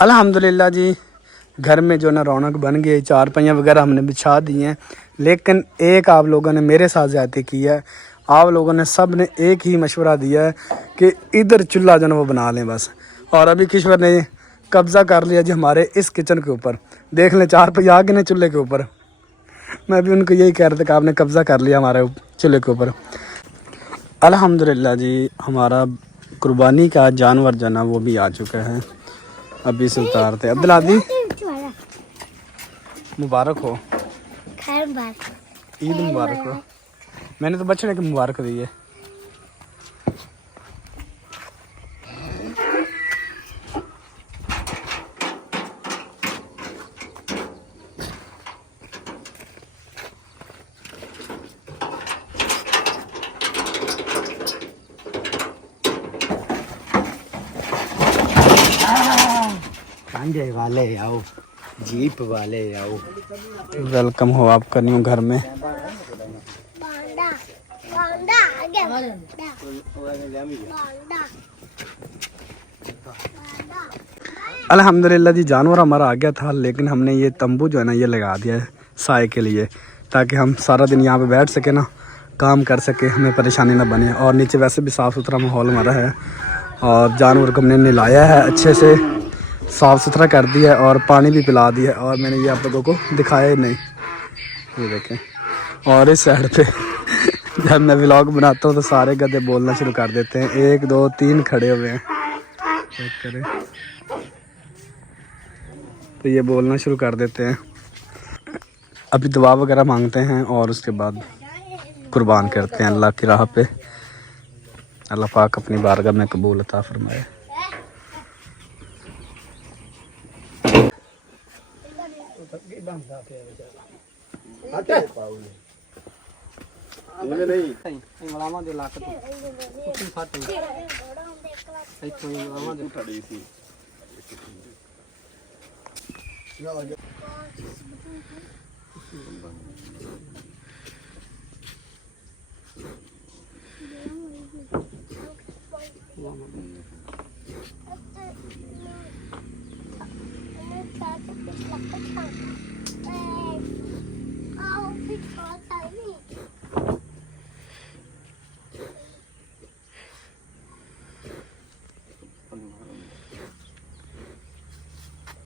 अल्हम्दुलिल्लाह जी, घर में जो ना रौनक बन गई, चार पहियाँ वगैरह हमने बिछा दी हैं। लेकिन एक आप लोगों ने मेरे साथ ज़्यादती की है। आप लोगों ने सब ने एक ही मशवरा दिया है कि इधर चूल्हा जो ना वो बना लें बस। और अभी किश्वर ने कब्ज़ा कर लिया जी हमारे इस किचन के ऊपर। देख लें, चार पहिया आ गए चूल्हे के ऊपर। मैं भी उनको यही कह रहा था कि आपने कब्ज़ा कर लिया हमारे चूल्हे के ऊपर। अल्हम्दुलिल्लाह जी, हमारा कुर्बानी का जानवर जो ना वो भी आ चुका है। अभी से उतारते। अब्दुल मुबारक हो, ईद मुबारक हो। मैंने तो बछड़े की मुबारक दी है। कांडे वाले आओ, जीप वाले आओ, वेलकम हो आपका न्यू घर में। अल्हम्दुलिल्लाह जी, जानवर हमारा आ गया था, लेकिन हमने ये तंबू जो है ना ये लगा दिया है साए के लिए, ताकि हम सारा दिन यहाँ पे बैठ सके ना, काम कर सके, हमें परेशानी ना बने। और नीचे वैसे भी साफ़ सुथरा माहौल हमारा है। और जानवर को हमने नहलाया है, अच्छे से साफ़ सुथरा कर दिया है और पानी भी पिला दिया है। और मैंने ये आप लोगों को दिखाया ही नहीं, ये देखें। और इस साइड पे जब मैं व्लॉग बनाता हूँ तो सारे गधे बोलना शुरू कर देते हैं। 1 2 3 खड़े हुए हैं, चेक करें, तो ये बोलना शुरू कर देते हैं। अभी दुआ वगैरह मांगते हैं और उसके बाद कुर्बान करते हैं अल्लाह की राह पे। अल्लाह पाक अपनी बारगाह में कबूल अता फरमाए।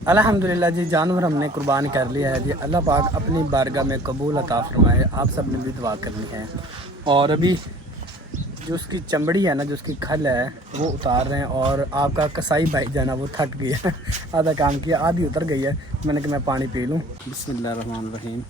अल्हम्दुलिल्लाह जी, जानवर हमने कुर्बान कर लिया है जी। अल्लाह पाक अपनी बारगाह में कबूल अता फरमाए। आप सब ने भी दुआ करनी है। और अभी जो उसकी चमड़ी है ना, जो उसकी खल है, वो उतार रहे हैं। और आपका कसाई भाई जो है ना वो थक गया है, आधा काम किया, आधी उतर गई है। मैंने कहा मैं पानी पी लूँ। बिस्मिल्लाहिर्रहमानिर्रहीम।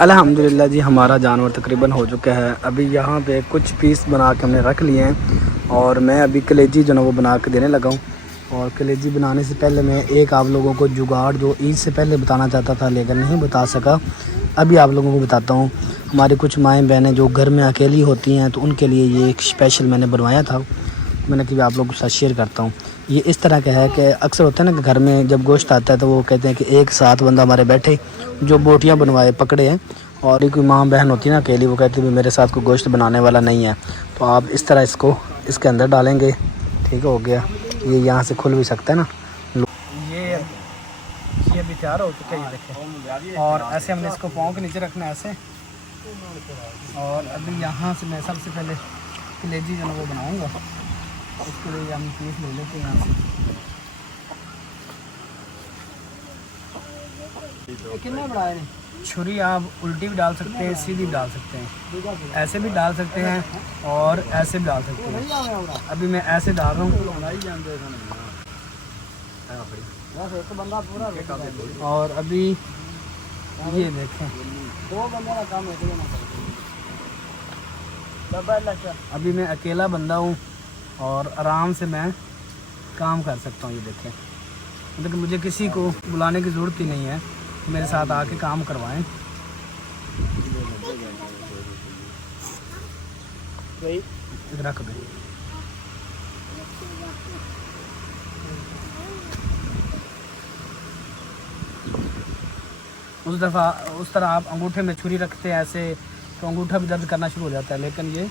अल्हम्दुलिल्लाह जी, हमारा जानवर तकरीबन हो चुका है। अभी यहाँ पे कुछ पीस बना के हमने रख लिए हैं और मैं अभी कलेजी जो ना वो बना के देने लगा हूँ। और कलेजी बनाने से पहले मैं एक आप लोगों को जुगाड़ जो ईद से पहले बताना चाहता था लेकिन नहीं बता सका, अभी आप लोगों को बताता हूँ। हमारी कुछ माएँ बहनें जो घर में अकेली होती हैं तो उनके लिए ये एक स्पेशल मैंने बनवाया था। मैंने कहा आप लोगों के साथ शेयर करता हूँ। ये इस तरह का है कि अक्सर होता है ना कि घर में जब गोश्त आता है तो वो कहते हैं कि एक साथ बंदा हमारे बैठे जो बोटियाँ बनवाए पकड़े हैं। और कोई माँ बहन होती है ना अकेली, वो कहती है मेरे साथ कोई गोश्त बनाने वाला नहीं है, तो आप इस तरह इसको इसके अंदर डालेंगे। ठीक हो गया, ये यहाँ से खुल भी सकता है ना। ये अभी तैयार हो चुका है, ये देखें। और ऐसे हमने इसको पाँव के नीचे रखना है ऐसे। और अभी यहाँ से मैं सबसे पहले कलेजी जो है वो बनाऊँगा। उसके लिए हम पीस ले लेते हैं यहाँ से। कितना बड़ा है? छुरी आप उल्टी भी डाल सकते हैं, सीधी भी डाल सकते हैं, ऐसे भी डाल सकते हैं और ऐसे भी डाल सकते हैं। अभी मैं ऐसे डाल रहा हूँ। और अभी ये देखें, अभी मैं अकेला बंदा हूँ और आराम से मैं काम कर सकता हूँ। ये देखें, मतलब कि मुझे किसी को बुलाने की ज़रूरत ही नहीं है, मेरे साथ आके काम करवाएं। रख दे। उस तरह आप अंगूठे में छुरी रखते हैं ऐसे तो अंगूठा भी दर्द करना शुरू हो जाता है, लेकिन ये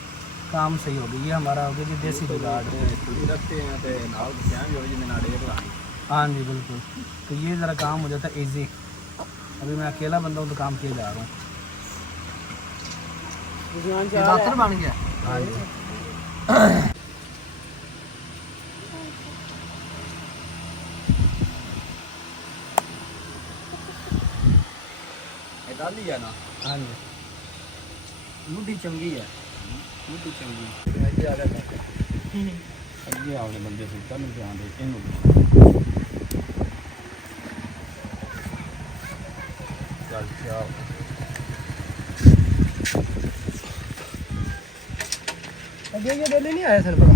काम सही हो गया। ये हमारा हो गया जी देसी जुगाड़। छुरी रखते हैं तो हाँ जी बिल्कुल, तो ये ज़रा काम हो जाता है ईजी। अभी मैं अकेला बंदा हूँ तो काम किए जा रहा हूँ। बन गया। हाँ जी डाल दिया ना। हाँ जी मुट्ठी चंगी है, मुट्ठी चंगी। अगे आपने बंदे से कल ध्यान दे इन ये डेली नहीं आया सर बड़ा।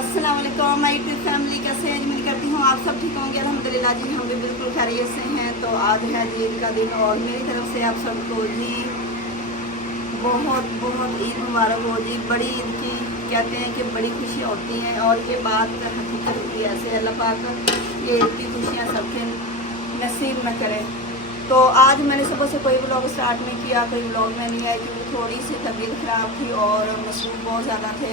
अस्सलाम वालेकुम माय यूट्यूब फैमिली, कैसे हैं? उम्मीद करती हूँ आप सब ठीक होंगे। अल्हम्दुलिल्लाह जी हम भी बिल्कुल खैरियत से हैं। तो आज है जी ईद का दिन और मेरी तरफ से आप सबको जी बहुत बहुत ईद मुबारक हो जी। बड़ी ईद की कहते हैं कि बड़ी खुशियाँ होती हैं और ये बात हकीकत होती है। ऐसे अल्लाह पाक ये ईद की खुशियाँ सबके नसीब न करे। तो आज मैंने सुबह से कोई व्लॉग स्टार्ट नहीं किया, कोई व्लॉग में नहीं आई क्योंकि थोड़ी सी तबीयत ख़राब थी और मसरूफ़ बहुत ज़्यादा थे।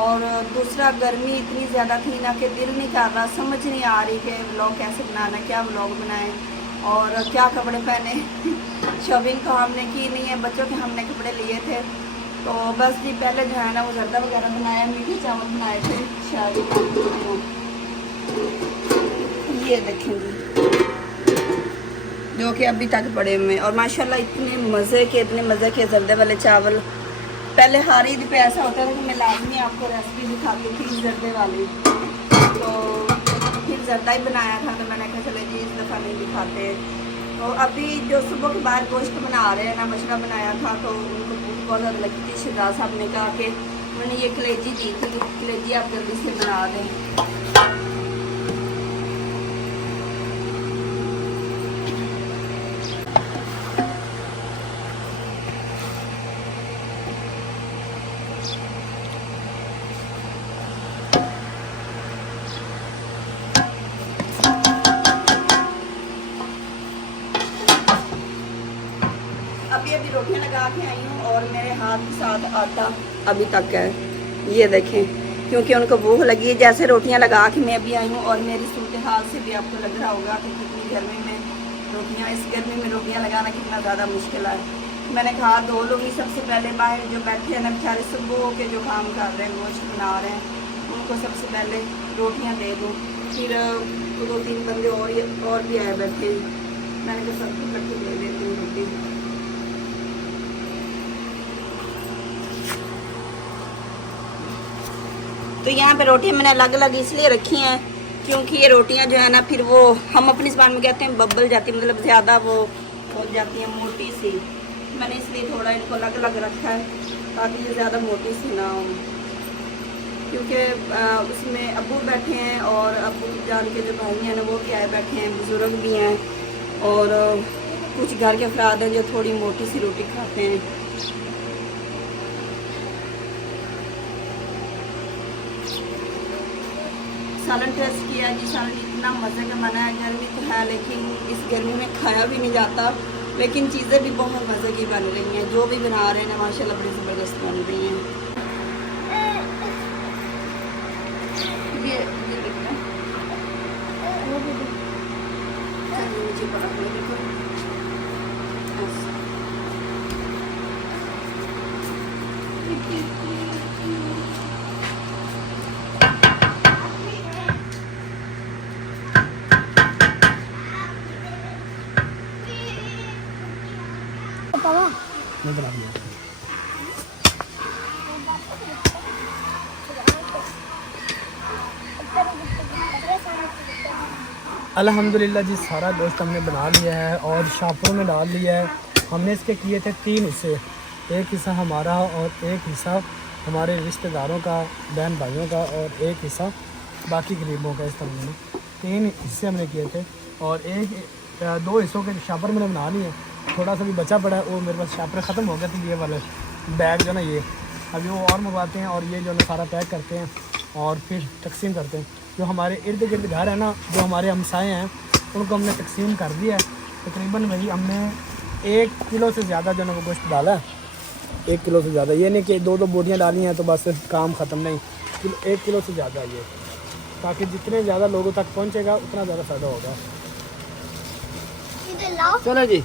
और दूसरा गर्मी इतनी ज़्यादा थी ना कि दिल नहीं कर रहा, समझ नहीं आ रही कि व्लॉग कैसे बनाना, क्या व्लॉग बनाएं और क्या कपड़े पहने। शॉपिंग तो हमने की नहीं है, बच्चों के हमने कपड़े लिए थे। तो बस जी पहले जो है ना वो जर्दा वगैरह बनाया, मीठे चावल बनाए थे शादी का। ये देखेंगे जो कि अभी तक पड़े हुए और माशाल्लाह इतने मज़े के जर्दे वाले चावल। पहले हर ईद पे ऐसा होता था कि मैं लाजमी आपको रेसिपी दिखाती थी जर्दे वाली, तो फिर जर्दा ही बनाया था। तो मैंने कहा चले जी इस दफ़ा नहीं दिखाते। तो अभी जो सुबह के बाद गोश्त बना रहे हैं ना, मशरा बनाया था तो उनको भूख बहुत ज़्यादा लगी थी। शहजाद साहब ने कहा कि मैंने ये कलेजी दी थी, कलेजी आप जल्दी से बना दें। अभी रोटियां लगा के आई हूँ और मेरे हाथ के साथ आटा अभी तक है। ये देखें क्योंकि उनको भूख लगी है। जैसे रोटियां लगा के मैं अभी आई हूँ और मेरी सूरत हाल से भी आपको लग रहा होगा कि कितनी गर्मी में रोटियां, इस गर्मी में रोटियां लगाना कितना ज़्यादा मुश्किल है। मैंने कहा दो लोग ही सबसे पहले बाहर जो बैठे हैं ना बेचारे सुबह के जो काम कर रहे हैं, गोश्त बना रहे हैं, उनको सबसे पहले रोटियाँ दे दूँ। फिर 2-3 बंदे और भी आए बैठे, मैंने कहा सबको इकट्ठी दे देती हूँ रोटी। तो यहाँ पे रोटियाँ मैंने अलग अलग इसलिए रखी हैं क्योंकि ये रोटियाँ जो है ना फिर वो हम अपनी ज़बान में कहते हैं बब्बल जाती, मतलब ज़्यादा वो हो जाती हैं मोटी सी। मैंने इसलिए थोड़ा इनको अलग अलग रखा है ताकि ये ज़्यादा मोटी सी ना हो। क्योंकि उसमें अब्बू बैठे हैं और अब्बू जान के जो भाई हैं ना वो भी आए बैठे हैं, बुज़ुर्ग भी हैं और कुछ घर के अफराद हैं जो थोड़ी मोटी सी रोटी खाते हैं। सालन टेस्ट किया जी, सालन इतना मज़े का बना है। गर्मी तो है लेकिन इस गर्मी में खाया भी नहीं जाता, लेकिन चीज़ें भी बहुत मज़े की बन रही हैं। जो भी बना रहे हैं माशाल्लाह बड़ी ज़बरदस्त बन रही हैं। ये देखना मुझे पता नहीं नहीं बना दिया। अल्हम्दुलिल्लाह जी सारा गोश्त हमने बना लिया है और शापरों में डाल लिया है। हमने इसके किए थे 3 हिस्से, एक हिस्सा हमारा और एक हिस्सा हमारे रिश्तेदारों का, बहन भाइयों का और एक हिस्सा बाकी गरीबों का। इस तरह में 3 हिस्से हमने किए थे और दो हिस्सों के शापर मैंने बना लिए हैं, थोड़ा सा भी बचा पड़ा है, वो मेरे पास शापर ख़त्म हो गया, तो ये वाले बैग जो ना ये अभी वो और मंगवाते हैं और ये जो ना सारा पैक करते हैं और फिर तकसीम करते हैं। जो हमारे इर्द गिर्द घर है ना, जो हमारे हमसाए हैं, उनको हमने तकसीम कर दिया है। तकरीबन वही हमने 1 किलो से ज़्यादा जो ना वो गोश्त डाला है, 1 किलो से ज़्यादा। ये नहीं कि 2-2 बोटियाँ डाली हैं तो बस काम ख़त्म, नहीं, 1 किलो से ज़्यादा ये, ताकि जितने ज़्यादा लोगों तक पहुँचेगा उतना ज़्यादा फ़ायदा होगा। चलो जी,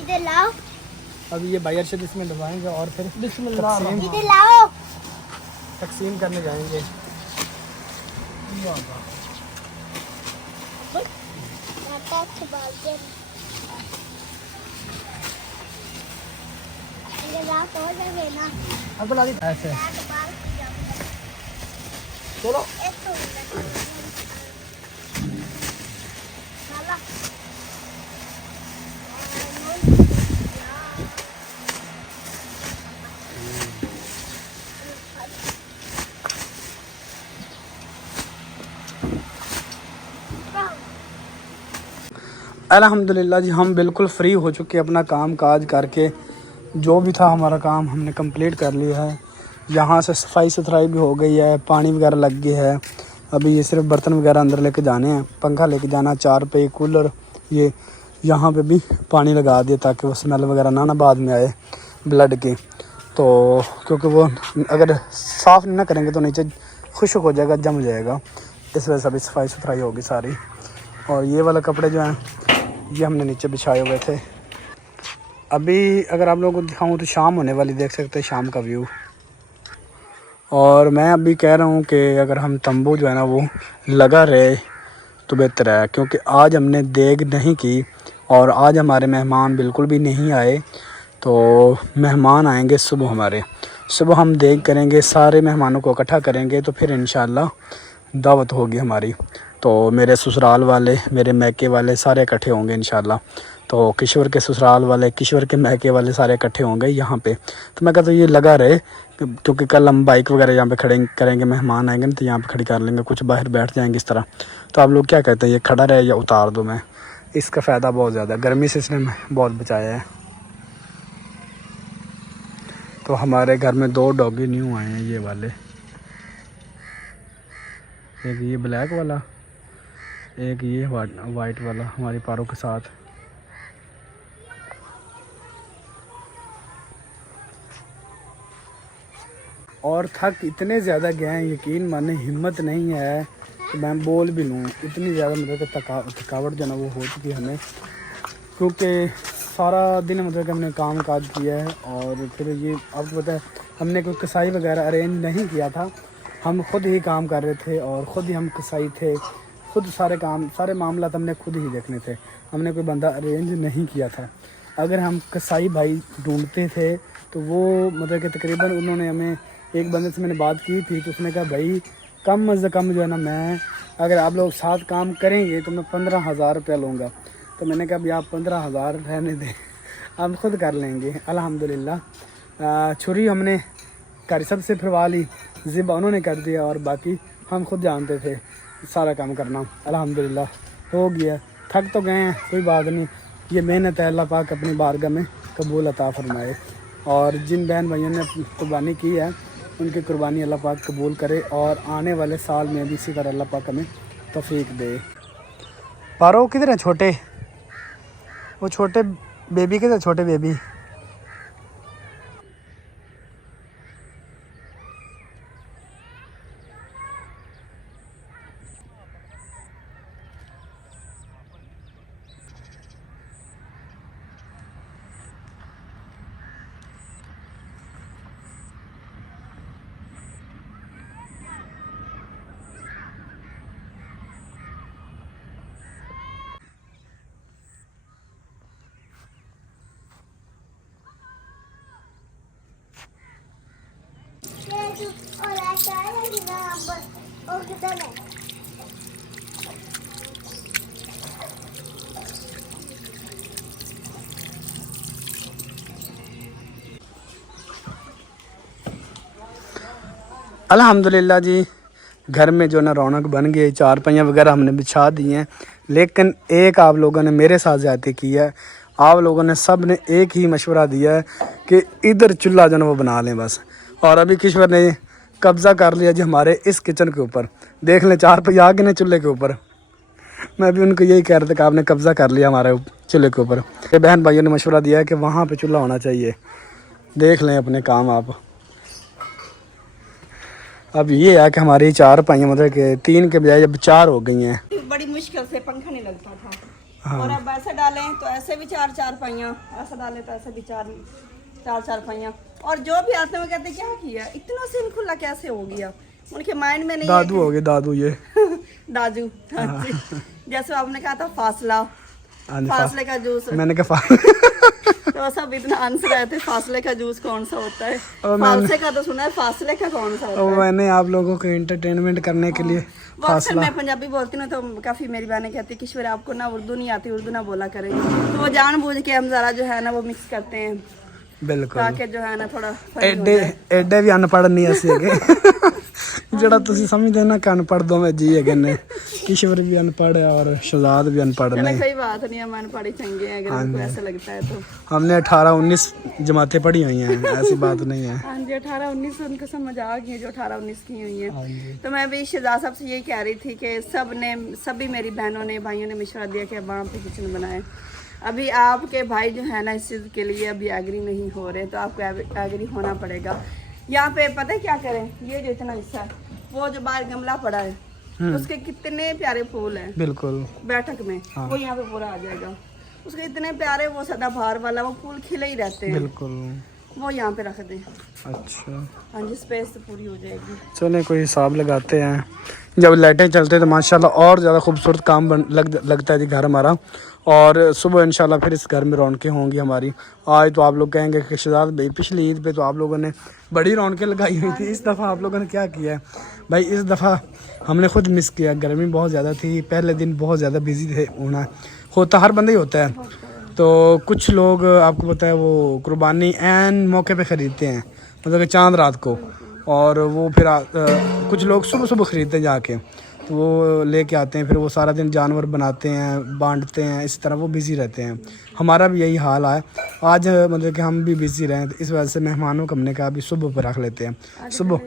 इधर लाओ, अभी ये भाई अरशद इसमें डलवाएंगे और फिर इधर लाओ, तकसीम करने जाएंगे। ऐसे चलो अल्हम्दुलिल्लाह जी, हम बिल्कुल फ्री हो चुके अपना काम काज करके। जो भी था हमारा काम हमने कंप्लीट कर लिया है। यहाँ से सफाई सुथराई भी हो गई है, पानी वगैरह लग गया है। अभी ये सिर्फ बर्तन वगैरह अंदर लेके जाने हैं, पंखा लेके जाना, 4 पे कूलर, ये यहाँ पे भी पानी लगा दिया ताकि वो स्मेल वगैरह ना बाद में आए ब्लड के। तो क्योंकि वो अगर साफ़ ना करेंगे तो नीचे खुश्क हो जाएगा, जम जाएगा, इस वजह से अभी सफाई सुथराई होगी सारी। और ये वाले कपड़े जो हैं ये हमने नीचे बिछाए हुए थे। अभी अगर आप लोगों को दिखाऊं तो शाम होने वाली, देख सकते हैं शाम का व्यू। और मैं अभी कह रहा हूं कि अगर हम तंबू जो है ना वो लगा रहे तो बेहतर है, क्योंकि आज हमने देग नहीं की और आज हमारे मेहमान बिल्कुल भी नहीं आए। तो मेहमान आएंगे सुबह, हमारे सुबह हम देग करेंगे, सारे मेहमानों को इकट्ठा करेंगे, तो फिर इंशाल्लाह दावत होगी हमारी। तो मेरे ससुराल वाले, मेरे मैके वाले सारे इकट्ठे होंगे इंशाल्लाह। तो किश्वर के ससुराल वाले, किश्वर के मैके वाले सारे इकट्ठे होंगे यहाँ पे। तो मैं कहता हूँ ये लगा रहे, क्योंकि कल हम बाइक वगैरह यहाँ पे खड़े करेंगे, मेहमान आएंगे ना तो यहाँ पे खड़ी कर लेंगे, कुछ बाहर बैठ जाएंगे इस तरह। तो आप लोग क्या कहते हैं, ये खड़ा रहे या उतार दूँ मैं? इसका फ़ायदा बहुत ज़्यादा, गर्मी से इसने बहुत बचाया है। तो हमारे घर में 2 डॉगी न्यू आए हैं, ये वाले, एक ये ब्लैक वाला, एक ये वाइट वाला हमारी पारों के साथ। और थक इतने ज़्यादा गए हैं, यकीन माने हिम्मत नहीं है कि मैं बोल भी लूँ, इतनी ज़्यादा मतलब थकावट जो ना वो हो चुकी है हमें, क्योंकि सारा दिन मतलब कि हमने काम काज किया है। और फिर ये आपको पता है हमने कोई कसाई वगैरह अरेंज नहीं किया था, हम खुद ही काम कर रहे थे और ख़ुद ही हम कसाई थे, खुद सारे काम सारे मामला हमने खुद ही देखने थे, हमने कोई बंदा अरेंज नहीं किया था। अगर हम कसाई भाई ढूंढते थे तो वो मतलब कि तकरीबन उन्होंने हमें, एक बंदे से मैंने बात की थी तो उसने कहा भाई कम से कम जो है ना, मैं अगर आप लोग साथ काम करेंगे तो मैं 15,000 रुपया लूँगा। तो मैंने कहा भाई आप 15,000 रहने दें, हम खुद कर लेंगे। अल्हम्दुलिल्लाह छुरी हमने घर सबसे फिरवा ली, ज़िब उन्होंने कर दिया और बाकी हम खुद जानते थे सारा काम करना। अल्हम्दुलिल्लाह हो गया, थक तो गए हैं, कोई बात नहीं, ये मेहनत है, अल्लाह पाक अपनी बारगाह में कबूल अता फरमाए। और जिन बहन भाइयों ने कुर्बानी की है उनकी कुर्बानी अल्लाह पाक कबूल करे और आने वाले साल में भी इसी तरह अल्लाह पाक हमें तौफीक दे। पारो किधर है छोटे, वो छोटे बेबी किधर, छोटे बेबी? अल्हम्दुलिल्लाह जी, घर में जो ना रौनक बन गई, चारपाइयाँ वगैरह हमने बिछा दी हैं लेकिन एक आप लोगों ने मेरे साथ ज़्यादती की है। आप लोगों ने सब ने एक ही मशवरा दिया है कि इधर चूल्हा जो है वो बना लें बस। और अभी किश्वर ने कब्ज़ा कर लिया जी हमारे इस किचन के ऊपर। देख लें 4 पहिए आ गए हैं चूल्हे के ऊपर। मैं भी उनको यही कह रहा था कि आपने कब्ज़ा कर लिया हमारे चूल्हे के ऊपर। ये बहन भाइयों ने मशवरा दिया है कि वहाँ पे चूल्हा होना चाहिए। देख लें अपने काम आप। अब ये है कि हमारी 4 पाइयाँ मतलब कि 3 के बजाय अब 4 हो गई हैं। बड़ी मुश्किल से पंखा नहीं लगता था। हाँ। और अब ऐसे डालें तो ऐसे भी 4 पाइयाँ, ऐसा डालें तो ऐसे भी 4 पाइयाँ। और जो भी आते हैं वो कहते क्या किया, इतना सीन खुला कैसे हो गया। उनके माइंड में नहीं दादू हो गए दादू ये दादू। हाँ जी। जैसे आपने कहा था फासला, फासले का जूस, मैंने कहा तो सब इतना आंसर आए थे फासले का जूस कौन सा होता है। फासले का तो सुना है, फासले का कौन सा होता है। मैंने आप लोगों को एंटरटेनमेंट करने के लिए वो अक्सर मैं पंजाबी बोलती हूँ तो काफी मेरी बहनें कहती है किश्वर आपको ना उर्दू नहीं आती, उर्दू ना बोला करें। तो वो जानबूझ के हम जरा जो है ना वो मिक्स करते हैं बिल्कुल, ताकि जो है ना थोड़ा एडे भी अनपढ़ नहीं ऐसे जड़ा तुसी समझते ना कि अनपढ़ दो में जी है ने किश्वर भी अनपढ़ है और शहजाद भी अनपढ़ नहीं। कोई बात नहीं, हम अनपढ़ चंगे हैं अगर आपको ऐसा लगता है तो। हमने 18-19 जमातें पढ़ी हुई हैं, ऐसी बात नहीं है। हाँ जी 18-19 उनको समझ आ गई है जो 18-19 की हुई है। तो मैं भी शहजाद साहब से यही कह रही थी कि सभी मेरी बहनों ने भाइयों ने मशवरा दिया कि वहाँ पे किचन बनाए। अभी आपके भाई जो है ना इस चीज़ के लिए अभी एग्री नहीं हो रहे, तो आपको एग्री होना पड़ेगा। यहाँ पे पता है क्या करें, ये जो इतना हिस्सा है वो जो बाहर गमला पड़ा है उसके कितने प्यारे फूल हैं बिल्कुल बैठक में। हाँ। वो यहाँ पे पूरा आ जाएगा, उसके इतने प्यारे वो सदाबहार वाला वो फूल खिले ही रहते हैं बिल्कुल, वो यहाँ पे रख दें। अच्छा हाँ जी, स्पेस तो पूरी हो जाएगी। चलें कोई हिसाब लगाते हैं। जब लाइटें चलते हैं तो माशाल्लाह और ज़्यादा खूबसूरत काम लगता है जी घर हमारा। और सुबह इंशाल्लाह फिर इस घर में रौनकें होंगी हमारी। आज तो आप लोग कहेंगे कि शहजाद भाई पिछली ईद पे तो आप लोगों ने बड़ी रौनकें लगाई हुई थी, इस दफ़ा आप लोगों ने क्या किया है भाई? इस दफ़ा हमने खुद मिस किया, गर्मी बहुत ज़्यादा थी, पहले दिन बहुत ज़्यादा बिजी थे, होता हर बंदा ही होता है। तो कुछ लोग आपको पता है वो कुर्बानी ऐन मौके पे ख़रीदते हैं, मतलब कि चांद रात को, और वो फिर कुछ लोग सुबह सुबह ख़रीदते हैं जाके, तो वो लेके आते हैं, फिर वो सारा दिन जानवर बनाते हैं, बांटते हैं, इस तरह वो बिज़ी रहते हैं। हमारा भी यही हाल है आज, मतलब कि हम भी बिज़ी रहें, तो इस वजह से मेहमानों को हमने कहा अभी सुबह पर रख लेते हैं। सुबह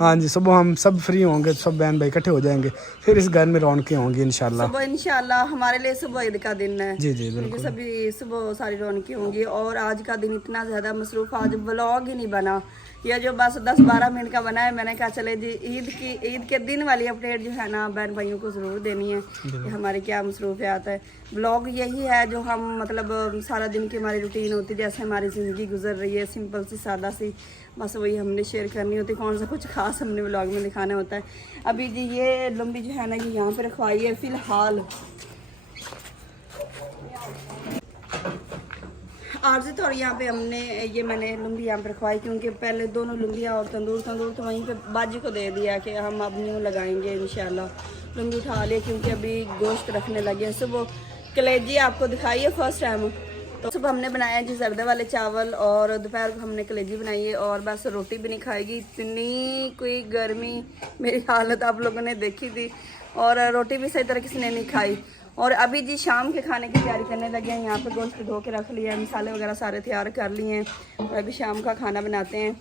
हाँ जी, सुबह हम सब फ्री होंगे, सब बहन भाई इकट्ठे हो जाएंगे, फिर इस घर में रौनकें होंगी इंशाल्लाह। सुबह इंशाल्लाह हमारे लिए सुबह ईद का दिन है। जी जी बिल्कुल, सभी सुबह सारी रौनकें होंगी। और आज का दिन इतना ज़्यादा मसरूफ़, आज व्लॉग ही नहीं बना, या जो बस 10-12 मिनट का बना है। मैंने कहा चले जी ईद के दिन वाली अपडेट जो है ना बहन भाइयों को ज़रूर देनी है कि हमारे क्या मसरूफियात है। ब्लॉग यही है जो हम मतलब सारा दिन की हमारी रूटीन होती है, जैसे हमारी ज़िंदगी गुजर रही है सिंपल सी सादा सी, बस वही हमने शेयर करनी होती है। कौन सा कुछ खास हमने ब्लॉग में दिखाना होता है। अभी जी ये लंबी जो है ना ये यहाँ पर रखवाई है फ़िलहाल आर्जी। तो और यहाँ पे हमने ये मैंने लुंगी यहाँ पे रखवाई क्योंकि पहले दोनों लुंगियाँ और तंदूर तो वहीं पे बाजी को दे दिया कि हम अब न्यू लगाएंगे इंशाल्लाह। लुंगी उठा लिया क्योंकि अभी गोश्त रखने लगे। सुबह कलेजी आपको दिखाई है फर्स्ट टाइम, तो सुबह हमने बनाया जी जर्दे वाले चावल और दोपहर को हमने कलेजी बनाई है और बस रोटी भी नहीं खाएगी। इतनी कोई गर्मी, मेरी हालत आप लोगों ने देखी थी, और रोटी भी सही तरह किसी ने नहीं खाई। और अभी जी शाम के खाने की तैयारी करने लगे हैं। यहाँ पे गोश्त धो के रख लिया है, मसाले वगैरह सारे तैयार कर लिए हैं और अभी शाम का खाना बनाते हैं।